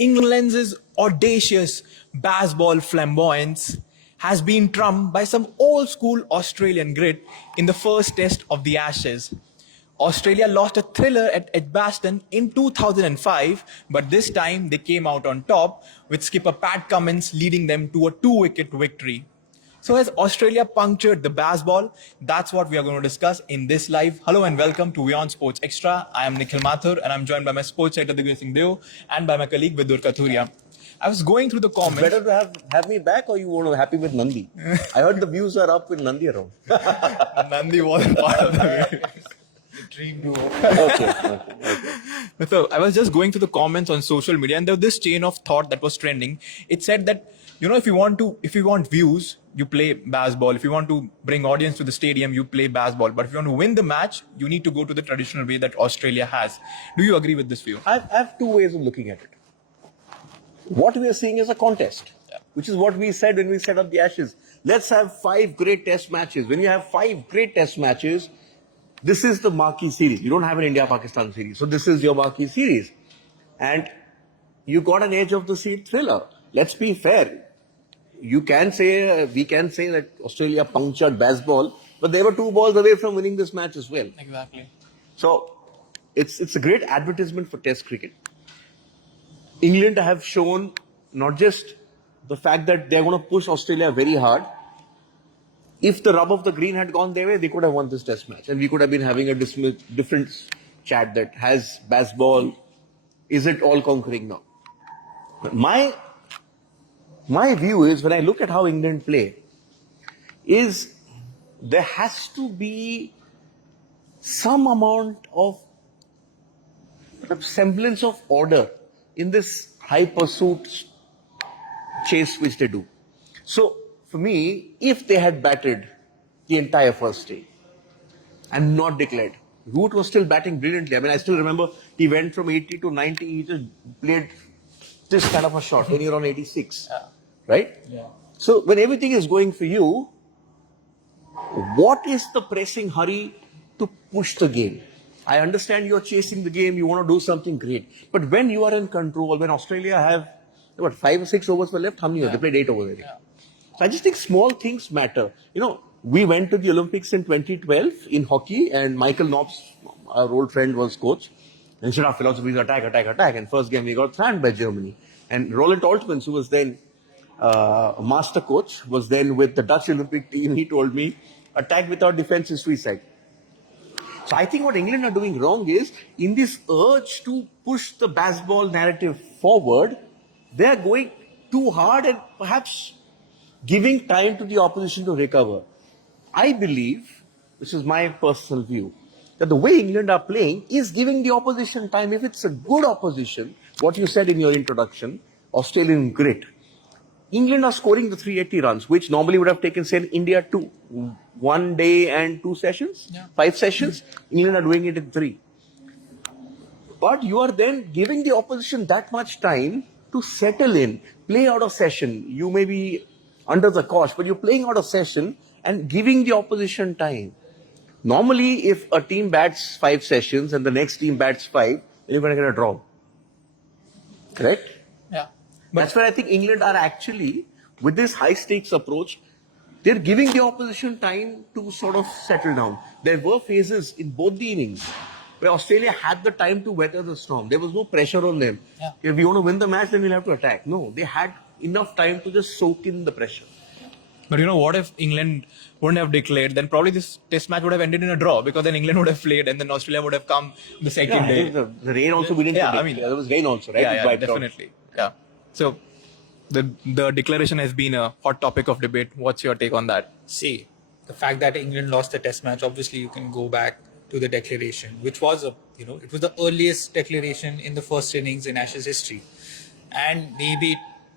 England's audacious Bazball flamboyance has been trumped by some old-school Australian grit in the first test of the Ashes. Australia lost a thriller at Edgbaston in 2005, but this time they came out on top, with skipper Pat Cummins leading them to a two-wicket victory. So has Australia punctured the Bazball? That's what we are going to discuss in this live. Hello and welcome to WION Sports Extra. I am Nikhil Mathur and I'm joined by my sports editor Digvijay Singh Deo and by my colleague Vidur Kathuria. I was going through the comments. Better to have me back, or you want to happy with Nandi? I heard the views are up with Nandi around. Nandi wasn't part of the Dream duo. Okay. So I was just going through the comments on social media, and there was this chain of thought that was trending. It said that, if you want views, you play Bazball. If you want to bring audience to the stadium, you play Bazball. But if you want to win the match, you need to go to the traditional way that Australia has. Do you agree with this view? I have two ways of looking at it. What we are seeing is a contest, which is what we said when we set up the Ashes. Let's have 5 great test matches. When you have 5 great test matches, this is the marquee series. You don't have an India-Pakistan series. So this is your marquee series. And you got an edge of the seat thriller. Let's be fair. We can say that Australia punctured Bazball, but they were 2 balls away from winning this match as well. Exactly. So it's a great advertisement for Test cricket. England have shown not just the fact that they're going to push Australia very hard. If the rub of the green had gone their way, they could have won this Test match, and we could have been having a different chat that has Bazball. Is it all conquering now? But my view is, when I look at how England play, is there has to be some amount of semblance of order in this high pursuit chase which they do. So, for me, if they had batted the entire first day and not declared, Root was still batting brilliantly. I mean, I still remember he went from 80 to 90, he just played this kind of a shot when you're on 86. Right? Yeah. So, when everything is going for you, what is the pressing hurry to push the game? I understand you're chasing the game, you want to do something great. But when you are in control, when Australia have, 5 or 6 overs were left, how many overs? They played 8 overs. Yeah. So I just think small things matter. We went to the Olympics in 2012 in hockey, and Michael Knopps, our old friend, was coach. Instead of philosophy, attack. And first game we got thrashed by Germany. And Roland Altmans, who was then a master coach, was then with the Dutch Olympic team. He told me, attack without defense is suicide. So I think what England are doing wrong is, in this urge to push the Bazball narrative forward, they are going too hard and perhaps giving time to the opposition to recover. I believe, this is my personal view, that the way England are playing is giving the opposition time. If it's a good opposition, what you said in your introduction, Australian grit, England are scoring the 380 runs, which normally would have taken, say, India 1 day and 2 sessions, 5 sessions. England are doing it in 3. But you are then giving the opposition that much time to settle in, play out of session. You may be under the cosh, but you're playing out of session and giving the opposition time. Normally, if a team bats 5 sessions and the next team bats 5, then you're going to get a draw. Correct? Yeah. But that's where I think England are actually, with this high-stakes approach, they're giving the opposition time to sort of settle down. There were phases in both the innings where Australia had the time to weather the storm. There was no pressure on them. Yeah. If we want to win the match, then we'll have to attack. No, they had enough time to just soak in the pressure. But what if England wouldn't have declared? Then probably this test match would have ended in a draw, because then England would have played and then Australia would have come the second day. The rain also we didn't predict. I mean, there was rain also, right? Yeah, definitely. Yeah. So the declaration has been a hot topic of debate. What's your take on that? See, the fact that England lost the test match, obviously you can go back to the declaration, which was it was the earliest declaration in the first innings in Ashes history. And maybe,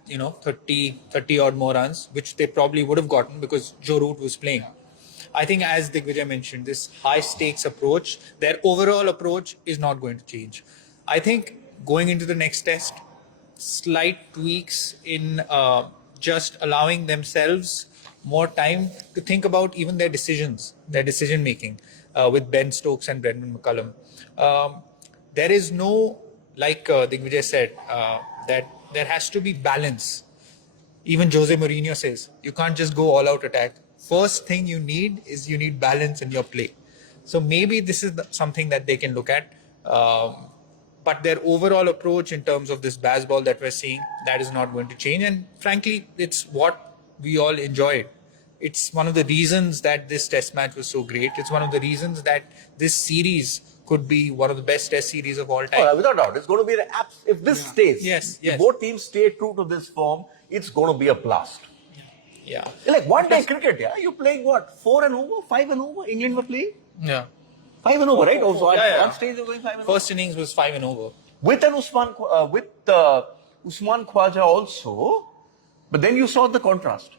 30 odd more runs, which they probably would have gotten because Joe Root was playing. I think, as Digvijay mentioned, this high stakes approach, their overall approach is not going to change. I think going into the next test, slight tweaks in just allowing themselves more time to think about even their decisions, their decision making with Ben Stokes and Brendan McCullum. There is no, like Digvijay said, that there has to be balance. Even Jose Mourinho says you can't just go all out attack. First thing you need balance in your play. So maybe this is something that they can look at. But their overall approach in terms of this Bazball that we're seeing, that is not going to change. And frankly, it's what we all enjoyed. It's one of the reasons that this test match was so great. It's one of the reasons that this series could be one of the best test series of all time. Oh, without doubt, it's going to be an if this stays. Yes, If both teams stay true to this form, it's going to be a blast. Yeah. Like one day cricket, yeah? You're playing what? 4 and over? 5 and over? England were playing? Yeah. 5 and over, right? Also, Yeah. on stage they're going 5 and over. First innings was 5 and over. With an Usman Khwaja also, but then you saw the contrast.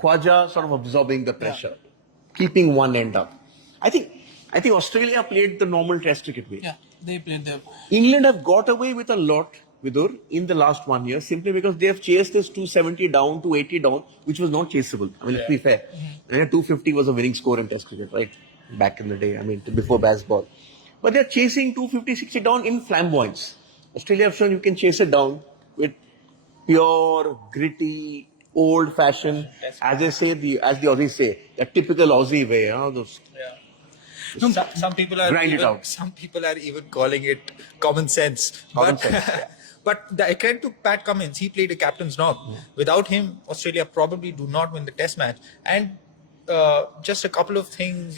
Khwaja sort of absorbing the pressure, keeping one end up. I think Australia played the normal test cricket way. Yeah, they played their... England have got away with a lot, Vidur, in the last 1 year, simply because they have chased this 270 down, 280 down, which was not chaseable. I mean, let's be fair. And 250 was a winning score in test cricket, right? Back in the day, I mean, before Bazball. But they're chasing 250, 60 down in flamboyance. Australia have shown you can chase it down with pure, gritty, old-fashioned, as the Aussies say, the typical Aussie way. Those Some people are grind it even, out. Some people are even calling it common sense. Common but, sense, yeah. But the credit to Pat Cummins, he played a captain's knock. Without him, Australia probably do not win the test match. And just a couple of things,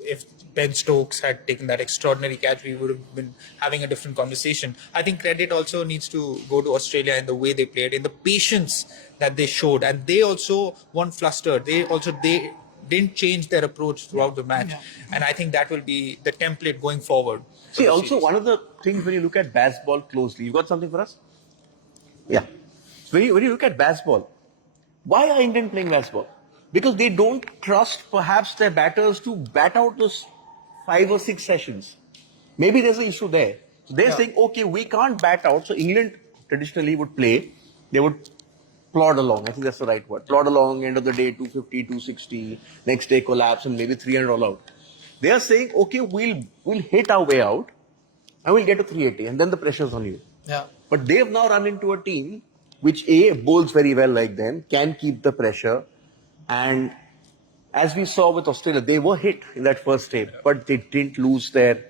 if Ben Stokes had taken that extraordinary catch, we would have been having a different conversation. I think credit also needs to go to Australia in the way they played, in the patience that they showed. And they also weren't flustered. They didn't change their approach throughout the match. And I think that will be the template going forward. See, also one of the things when you look at Bazball closely, you got something for us? Yeah. When you look at Bazball, why are England playing Bazball? Because they don't trust perhaps their batters to bat out those 5 or 6 sessions. Maybe there's an issue there. So they're saying, okay, we can't bat out. So England traditionally would play, they would plod along. I think that's the right word. Plod along, end of the day, 250, 260, next day collapse and maybe 300 all out. They are saying, okay, we'll hit our way out and we'll get to 380 and then the pressure's on you. Yeah. But they've now run into a team which bowls very well like them, can keep the pressure. And as we saw with Australia, they were hit in that first day, but they didn't lose their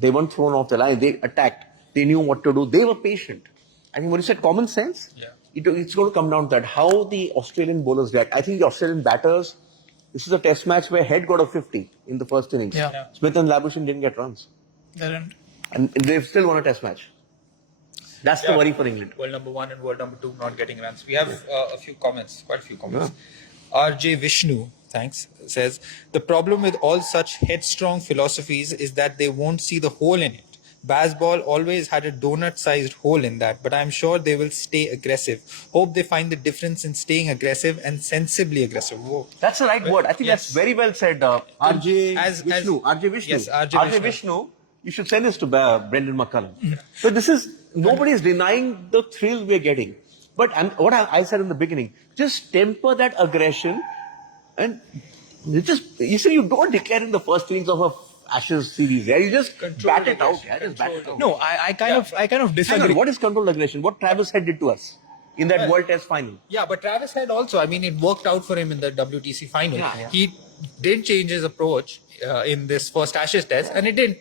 they weren't thrown off the line. They attacked. They knew what to do. They were patient. I think when you said common sense, it's going to come down to that. How the Australian bowlers react. I think the Australian batters, this is a test match where Head got a 50 in the first innings. Yeah. Smith and Labuschagne didn't get runs. They didn't. And they've still won a test match. That's the worry for England. World number 1 and world number 2 not getting runs. We have a few comments, quite a few comments. RJ Vishnu, thanks, says, the problem with all such headstrong philosophies is that they won't see the hole in it. Bazball always had a donut-sized hole in that, but I'm sure they will stay aggressive. Hope they find the difference in staying aggressive and sensibly aggressive. Whoa. That's the right word. I think that's very well said, RJ Vishnu. RJ Vishnu. Yes, RJ Vishnu. You should send this to Brendan McCullum. So this is, nobody is denying the thrill we're getting. But what I said in the beginning, just temper that aggression and you say you don't declare in the first innings of a Ashes series. Yeah? You just bat it out. Yeah? Just bat it out. No, I kind of disagree. Hang on, what is controlled aggression? What Travis Head did to us in that World Test final? Yeah, but Travis Head also, it worked out for him in the WTC final. Yeah. He didn't change his approach in this first Ashes test, and it didn't.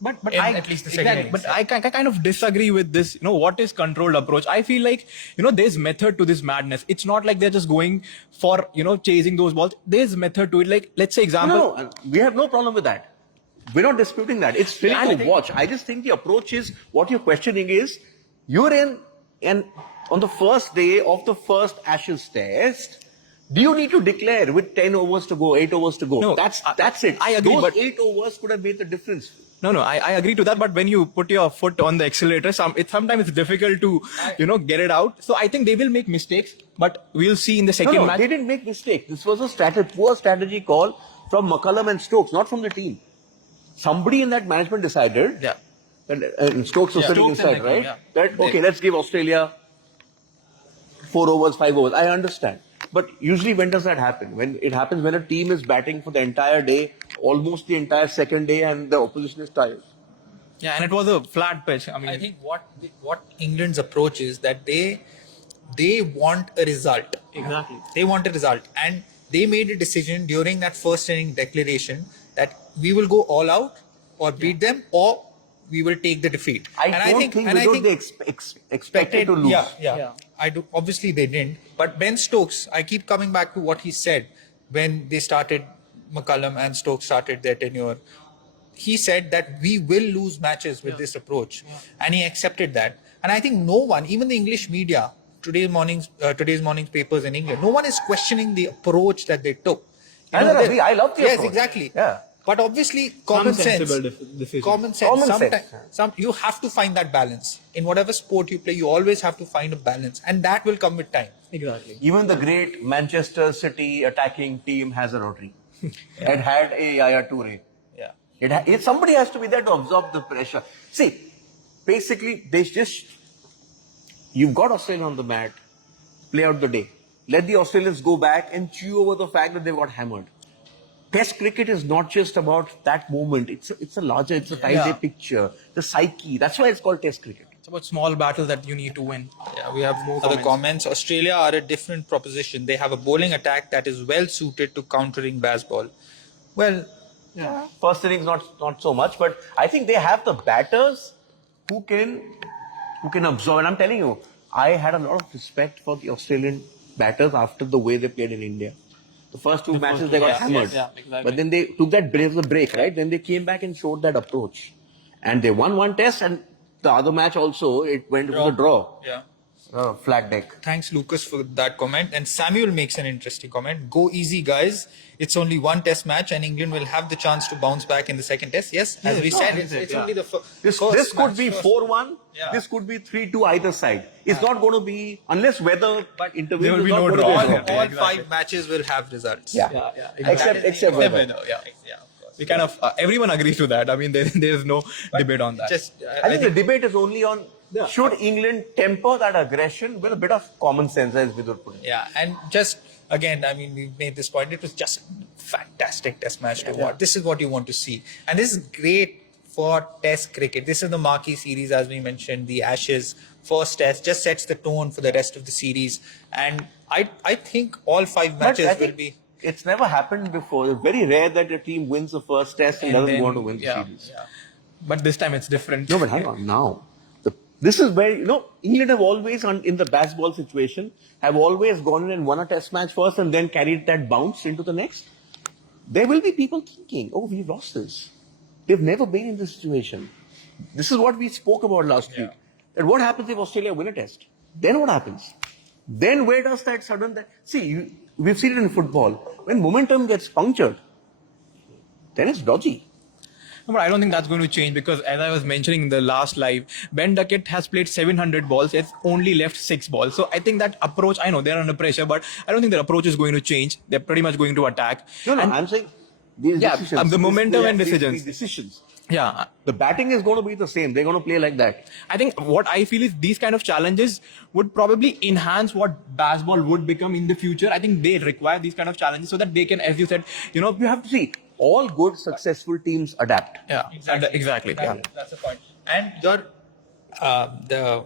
But at least the second innings. But I kind of disagree with this. What is controlled approach? I feel like there's method to this madness. It's not like they're just going for chasing those balls. There's method to it. Like, let's say example. No, we have no problem with that. We're not disputing that. It's thrilling to watch. I just think the approach is, what you're questioning is, you're in, and on the first day of the first Ashes test, do you need to declare with 10 overs to go, 8 overs to go? No, that's it. I agree, Those but 8 overs could have made the difference. No, I agree to that. But when you put your foot on the accelerator, sometimes it's difficult to, get it out. So I think they will make mistakes, but we'll see in the second match. They didn't make mistakes. This was a poor strategy call from McCullum and Stokes, not from the team. Somebody in that management decided, and Stokes was sitting inside, right? That, okay, let's give Australia 4 overs, 5 overs. I understand. But usually when does that happen? When it happens when a team is batting for the entire day, almost the entire second day, and the opposition is tired. Yeah, and it was a flat pitch. I mean, I think what England's approach is that they want a result. Exactly. They want a result, and they made a decision during that first inning declaration that we will go all out or beat them, or we will take the defeat. I don't think they expected to lose. Yeah. I do. Obviously, they didn't. But Ben Stokes, I keep coming back to what he said when they started. McCullum and Stokes started their tenure. He said that we will lose matches with this approach, and he accepted that. And I think no one, even the English media, today's morning's papers in England, no one is questioning the approach that they took. I love the yes, approach. Exactly. Yeah. But obviously, common sense. Decision. Common sense. Sometimes you have to find that balance in whatever sport you play. You always have to find a balance, and that will come with time. Exactly. Even the great Manchester City attacking team has a Rodri. It had a Yaya Toure. Yeah. Somebody has to be there to absorb the pressure. See, basically, you've got Australia on the mat, play out the day. Let the Australians go back and chew over the fact that they got hammered. Test cricket is not just about that moment. It's a 5-day picture, the psyche. That's why it's called Test cricket. It's about small battles that you need to win. Yeah, we have other comments. Australia are a different proposition. They have a bowling attack that is well suited to countering Bazball. Well, yeah. First innings not so much, but I think they have the batters who can absorb. And I'm telling you, I had a lot of respect for the Australian batters after the way they played in India. The first two matches they got hammered, exactly. But then they took that break, right? Then they came back and showed that approach, and they won one test, and the other match also it went to the draw. Yeah. Flat deck. Thanks, Lucas, for that comment. And Samuel makes an interesting comment. Go easy, guys. It's only one test match, and England will have the chance to bounce back in the second test. Yes, as we said, it's only the first. This could be 4-1. Yeah. This could be 3-2 either side. It's not going to be, unless weather intervenes. There will be no not draw. going to be a All 5 matches will have results. Except weather. Yeah. We kind of everyone agrees to that. I mean, there's no debate on that. I think the debate is only on should England temper that aggression with a bit of common sense, as Vidur put it. Yeah, and just again, I mean, we've made this point. It was just fantastic test match to watch. This is what you want to see, and this is great for Test cricket. This is the marquee series, as we mentioned. The Ashes first Test just sets the tone for the rest of the series, and I think all 5 matches will be. It's never happened before. It's very rare that a team wins the first test and doesn't want to win the series. Yeah. But this time it's different. No, but hang on now. This is where, England have always, in the Bazball situation, have always gone in and won a test match first and then carried that bounce into the next. There will be people thinking, oh, we've lost this. They've never been in this situation. This is what we spoke about last week. That what happens if Australia win a test? Then what happens? Then where does that see, we've seen it in football. When momentum gets punctured, then it's dodgy. No, but I don't think that's going to change because, as I was mentioning in the last live, Ben Duckett has played 700 balls. It's only left 6 balls. So I think that approach, I know they're under pressure, but I don't think their approach is going to change. They're pretty much going to attack. No, I'm saying these decisions. The momentum and decisions. These decisions. Yeah. The batting is going to be the same. They're going to play like that. I think what I feel is these kind of challenges would probably enhance what Bazball would become in the future. I think they require these kind of challenges so that they can, as you said, you have to see. All good, successful teams adapt. Yeah, exactly. That's the point. And the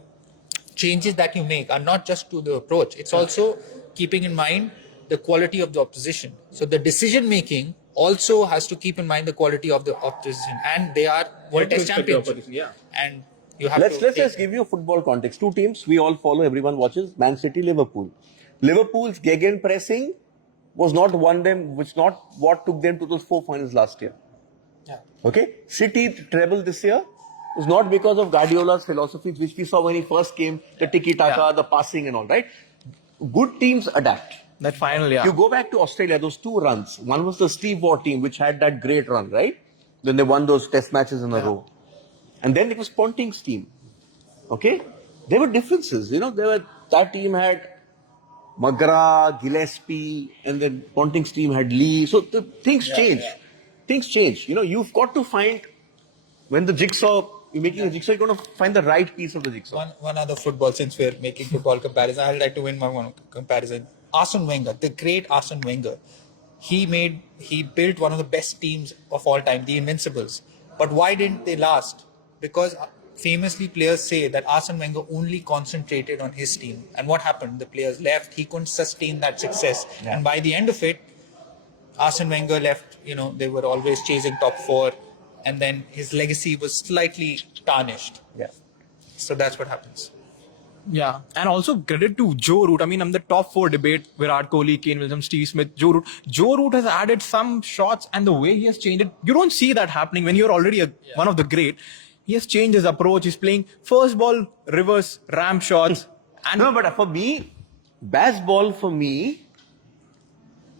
changes that you make are not just to the approach. It's also keeping in mind the quality of the opposition. So the decision making also has to keep in mind the quality of the opposition. And they are World Test champions. And you have Let's just give you a football context. 2 teams we all follow, everyone watches. Man City, Liverpool. Liverpool's Gegen pressing was not what took them to those 4 finals last year. Yeah. Okay? City treble this year was not because of Guardiola's philosophies, which we saw when he first came, the tiki-taka, the passing and all, right? Good teams adapt. That final, You go back to Australia, those 2 runs. One was the Steve Waugh team, which had that great run, right? Then they won those test matches in a row. And then it was Ponting's team. Okay? There were differences, that team had McGrath, Gillespie, and then Ponting's team had Lee. So things change. Things change. You've got to find, when you're making a jigsaw, you're going to find the right piece of the jigsaw. One other football, since we're making football comparison, I'd like to win my one comparison. Arsene Wenger, the great Arsene Wenger, he built one of the best teams of all time, the Invincibles. But why didn't they last? because famously players say that Arsene Wenger only concentrated on his team. And what happened? The players left. He couldn't sustain that success. Yeah. And by the end of it, Arsene Wenger left. They were always chasing top four, and then his legacy was slightly tarnished. Yeah. So that's what happens. Yeah, and also credit to Joe Root. I mean, I'm the top four debate: Virat Kohli, Kane Williamson, Steve Smith, Joe Root. Joe Root has added some shots, and the way he has changed it, you don't see that happening when you're already one of the great. He has changed his approach. He's playing first ball, reverse, ram shots. And No, but for me, Bazball for me,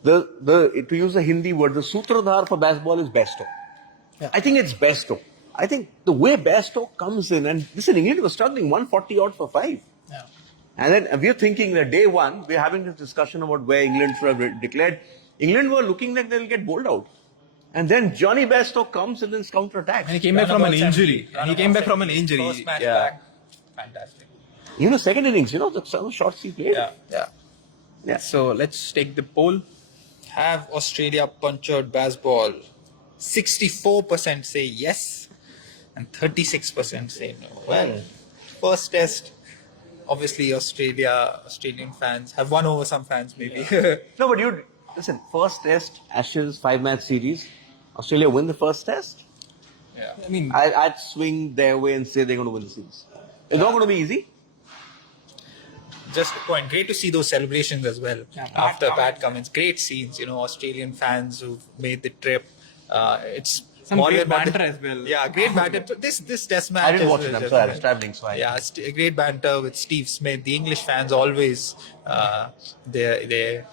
to use the Hindi word, the sutradhar for Bazball is Basto. Yeah. I think it's Basto. I think the way Basto comes in, and listen, England was struggling 140 odd for 5. yeah. And then we're thinking that day one, we're having this discussion about where England should have declared. England were looking like they'll get bowled out. And then Johnny Bairstow comes and then counter-attacks. And he came back from an injury. And he came back from an injury. First match Yeah. back. Fantastic. Second innings, the some shots he played. Yeah. Yeah. So let's take the poll. Have Australia punctured Bazball? 64% say yes, and 36% say no. Well, first test, obviously Australian fans have won over some fans maybe. No, but listen, first test, Ashes, 5-match series, Australia win the first test. Yeah. I mean, I'd swing their way and say they're going to win the series. It's not going to be easy. Just a point. Great to see those celebrations as well after Pat Cummins. Great scenes, Australian fans who've made the trip. It's Some more great about banter as well. Yeah, great banter. This test match. I didn't is- watch it, I'm sorry, I was traveling, so I... Yeah, great banter with Steve Smith. The English fans always they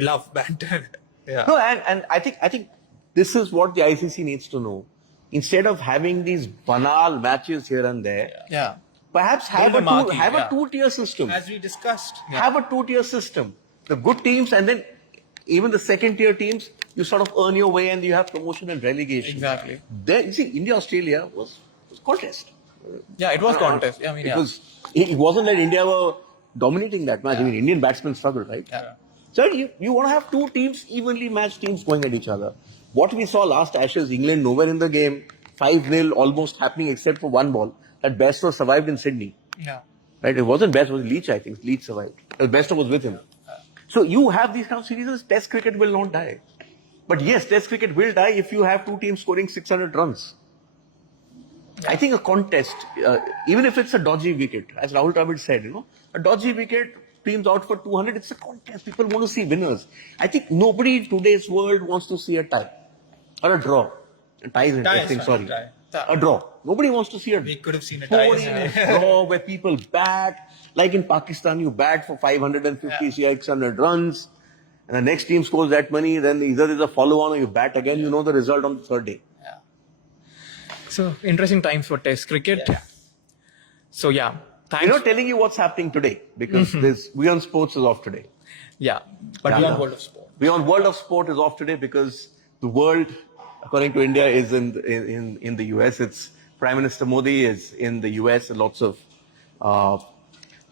love banter. Yeah. No, and I think this is what the ICC needs to know. Instead of having these banal matches here and there, yeah. perhaps have Build a marquee, a yeah. two-tier system. As we discussed. Have a two-tier system. The good teams and then even the second-tier teams, you sort of earn your way and you have promotion and relegation. Exactly. Then, you see, India-Australia was contest. Yeah, it was contest. Yeah, I mean, It wasn't that India were dominating that match. I mean, Indian batsmen struggled, right? Yeah. So you want to have two teams, evenly matched teams going at each other. What we saw last Ashes, England nowhere in the game, 5-0 almost happening except for one ball. That Bairstow survived in Sydney. Yeah. Right? It wasn't Bairstow, it was Leach, I think. Leach survived. Bairstow was with him. So you have these kind of series, Test cricket will not die. But yes, Test cricket will die if you have two teams scoring 600 runs. I think a contest, even if it's a dodgy wicket, as Rahul Dravid said, a dodgy wicket, teams out for 200, it's a contest. People want to see winners. I think nobody in today's world wants to see a tie or a draw. A tie is interesting, sorry. Tie. A draw. Nobody wants to see a We could have seen a tie. boring draw where people bat. Like in Pakistan, you bat for 550, 600 runs. And the next team scores that many, then either there's a follow-on or you bat again, you know the result on the third day. So, interesting times for Test cricket. Yeah. So, yeah. Thanks. We're not telling you what's happening today because this WION Sports is off today. Yeah. But Yeah. Beyond World of Sport. WION World of Sport is off today because the world, according to India, is in the US. It's Prime Minister Modi is in the US and lots of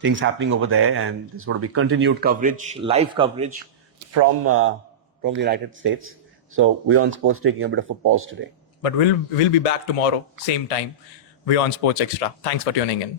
things happening over there, and there's going to be continued coverage, live coverage from the United States. So WION Sports taking a bit of a pause today. we'll be back tomorrow, same time. WION Sports Extra. Thanks for tuning in.